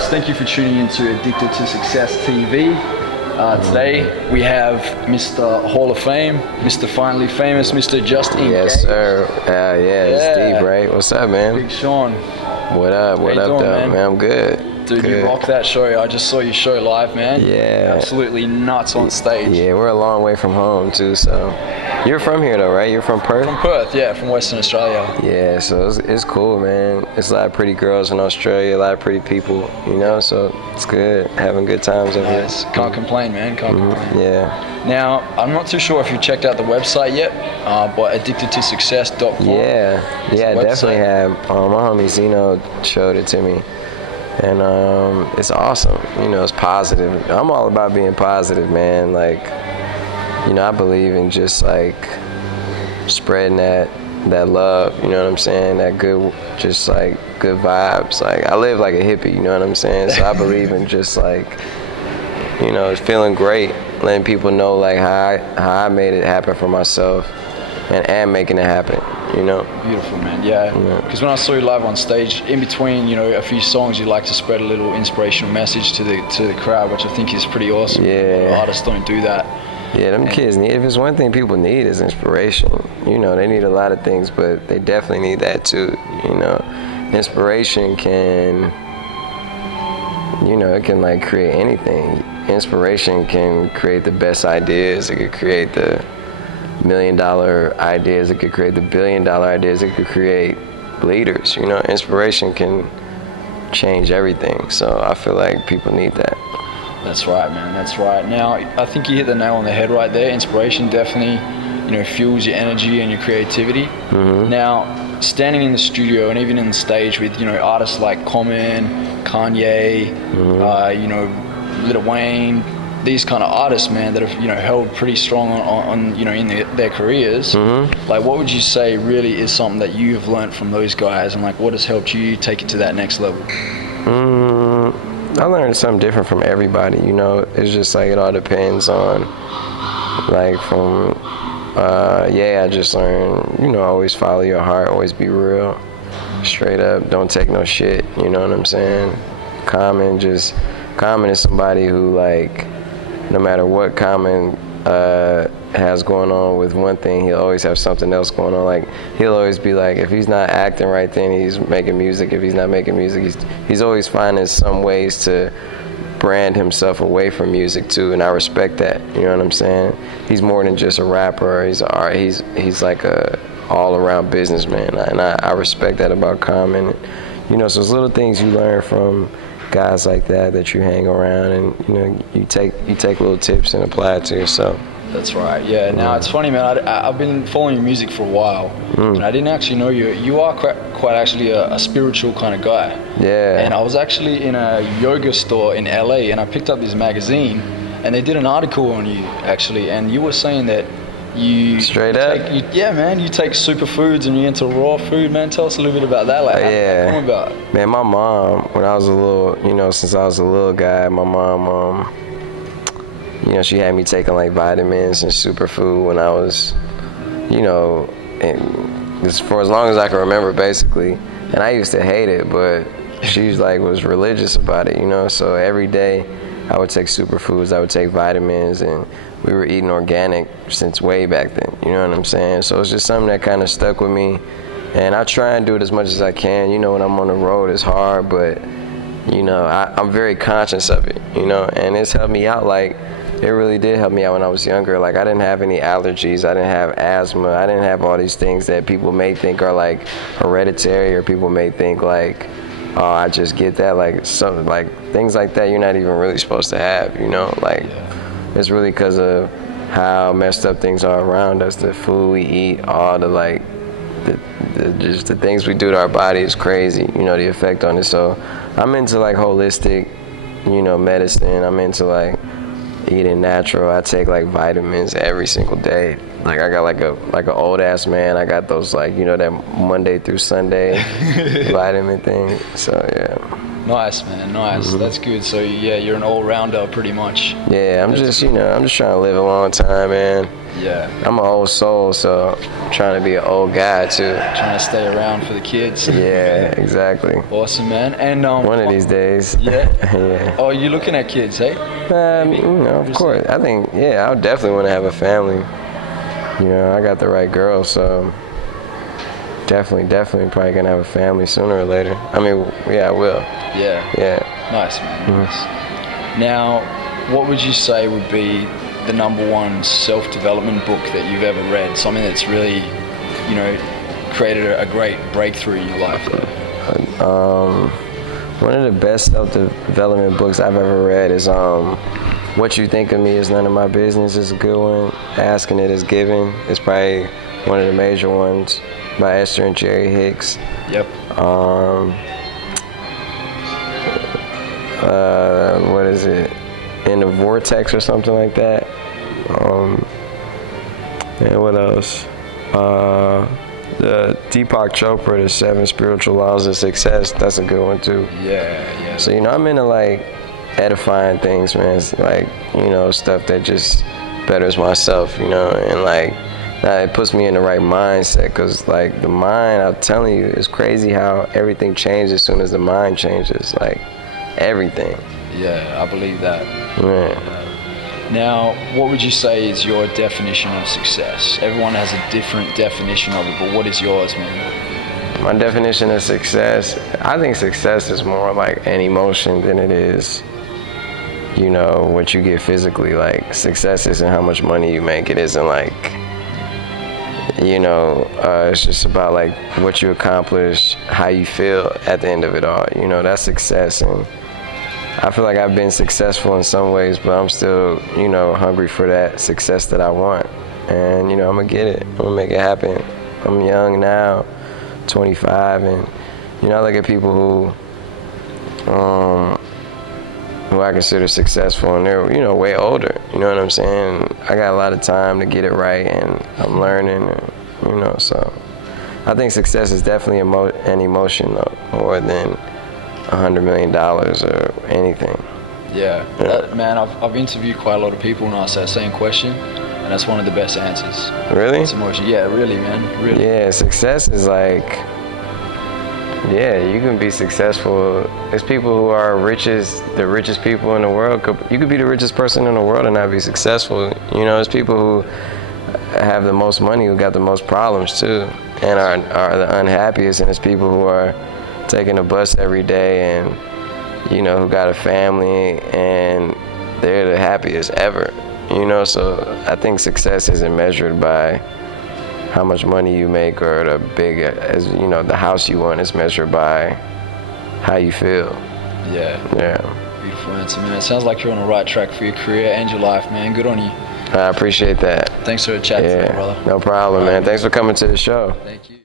guys, thank you for tuning into Addicted to Success TV. Today we have Mr. Hall of Fame, Mr. Finally Famous, Mr. Just Engaged. Yes, sir. It's Steve, right? What's up, man? Big Sean. What up? What up, though? Man, I'm good. Dude, good. You rock that show. I just saw your show live, man. Yeah. Absolutely nuts on stage. Yeah, we're a long way from home, too, so. You're from here, though, right? You're from Perth? From Perth, yeah, from Western Australia. Yeah, so it's cool, man. It's a lot of pretty girls in Australia, a lot of pretty people, you know, so it's good. Having good times over here. Nice. Can't complain, man. Can't complain. Yeah. Now, I'm not too sure if you checked out the website yet, but addictedtosuccess.com. Yeah, I definitely have. My homie Zeno showed it to me. And it's awesome. You know, it's positive. I'm all about being positive, man. Like, you know, I believe in just like spreading that love, you know what I'm saying? That good, just like good vibes. Like, I live like a hippie, you know what I'm saying? So I believe in just like, you know, feeling great, letting people know like how I made it happen for myself and making it happen, you know? Beautiful, man. Yeah. Because when I saw you live on stage, in between, you know, a few songs, you like to spread a little inspirational message to the crowd, which I think is pretty awesome. Yeah. A lot of artists don't do that. Yeah, them kids need, if it's one thing people need, is inspiration. You know, they need a lot of things, but they definitely need that too, you know. Inspiration can, you know, it can like create anything. Inspiration can create the best ideas. It could create the $1 million ideas. It could create the $1 billion ideas. It could create leaders, you know. Inspiration can change everything. So I feel like people need that. That's right, man. That's right. Now, I think you hit the nail on the head right there. Inspiration definitely, you know, fuels your energy and your creativity. Mm-hmm. Now, standing in the studio and even in the stage with, you know, artists like Common, Kanye, mm-hmm. You know, Lil Wayne, these kind of artists, man, that have, you know, held pretty strong on you know, in their careers. Mm-hmm. Like, what would you say really is something that you've learned from those guys, and like, what has helped you take it to that next level? I learned something different from everybody, you know. It's just like it all depends on, like, from, I just learned, you know, always follow your heart, always be real, straight up, don't take no shit, you know what I'm saying? Common is somebody who, like, no matter what Common has going on with one thing, he'll always have something else going on. Like, he'll always be like, if he's not acting right, then he's making music. If he's not making music, he's always finding some ways to brand himself away from music too, and I respect that. You know what I'm saying? He's more than just a rapper. He's like a all-around businessman, and I respect that about Common. You know, so it's little things you learn from guys like that you hang around, and you know, you take little tips and apply it to yourself. That's right. Yeah. Now it's funny, man. I've been following your music for a while, and I didn't actually know you. You are quite actually a spiritual kind of guy. Yeah. And I was actually in a yoga store in LA, and I picked up this magazine, and they did an article on you actually, and you were saying that you straight up. You take superfoods and you're into raw food, man. Tell us a little bit about that. Like, how did that come about? Man, my mom, when I was a little, you know, since I was a little guy, my mom, you know, she had me taking like vitamins and superfood when I was, you know, for as long as I can remember, basically. And I used to hate it, but she was religious about it, you know. So every day I would take superfoods, I would take vitamins, and we were eating organic since way back then, you know what I'm saying? So it's just something that kind of stuck with me, and I try and do it as much as I can. You know, when I'm on the road, it's hard, but, you know, I'm very conscious of it, you know, and it's helped me out. Like, it really did help me out when I was younger. Like, I didn't have any allergies, I didn't have asthma, I didn't have all these things that people may think are like hereditary, or people may think like, oh, I just get that, like something like things like that you're not even really supposed to have, you know, like. It's really because of how messed up things are around us, the food we eat, all the like, just the things we do to our body is crazy, you know, the effect on it. So I'm into like holistic, you know, medicine. I'm into like eating natural. I take like vitamins every single day. Like, I got like an old ass man. I got those, like, you know, that Monday through Sunday vitamin thing. So yeah. Nice, man. Nice. That's good. So yeah, you're an all-rounder pretty much. Yeah, I'm just trying to live a long time, man. Yeah. I'm an old soul, so I'm trying to be an old guy too. Trying to stay around for the kids. Yeah, exactly. Awesome, man. And One of these days. Yeah. Yeah. Oh, you looking at kids, hey? You know, of course. I think, yeah, I would definitely want to have a family. You know, I got the right girl, so definitely probably gonna have a family sooner or later. I mean, yeah, I will. Yeah. Yeah. Nice, man. Nice. Now, what would you say would be the #1 self-development book that you've ever read? Something that's really, you know, created a great breakthrough in your life. One of the best self-development books I've ever read is What You Think of Me Is None of My Business is a good one. Asking It Is Giving is probably one of the major ones by Esther and Jerry Hicks. Yep. What is it? In the Vortex or something like that. And what else? The Deepak Chopra, The 7 Spiritual Laws of Success. That's a good one too. Yeah. So, you know, I'm into like edifying things, man. It's like, you know, stuff that just betters myself, you know, and like it puts me in the right mindset, because like the mind, I'm telling you, it's crazy how everything changes as soon as the mind changes, like everything. Yeah, I believe that. Yeah. Now, what would you say is your definition of success? Everyone has a different definition of it, but what is yours, man? My definition of success, I think success is more like an emotion than it is, you know, what you get physically. Like, success isn't how much money you make. It isn't like, you know, it's just about like what you accomplish, how you feel at the end of it all. You know, that's success. And I feel like I've been successful in some ways, but I'm still, you know, hungry for that success that I want. And, you know, I'm gonna get it. I'm gonna make it happen. I'm young now, 25, and, you know, I look at people who I consider successful, and they're, you know, way older. You know what I'm saying? I got a lot of time to get it right, and I'm learning, and, you know, so I think success is definitely an emotion, though, more than $100 million or anything. Yeah. Man, I've interviewed quite a lot of people and asked that same question, and that's one of the best answers. Really? It's emotion. Yeah, really, man. Really. Yeah, success is like, yeah, you can be successful. There's people who are the richest people in the world. You could be the richest person in the world and not be successful. You know, there's people who have the most money who got the most problems too, and are the unhappiest, and there's people who are taking a bus every day and, you know, who got a family and they're the happiest ever, you know. So I think success isn't measured by how much money you make or the big, as you know, the house you want. Is measured by how you feel. Yeah. Beautiful answer, man. It sounds like you're on the right track for your career and your life, man. Good on you. I appreciate that. Thanks for chatting, brother. No problem, man. Thanks for coming to the show. Thank you.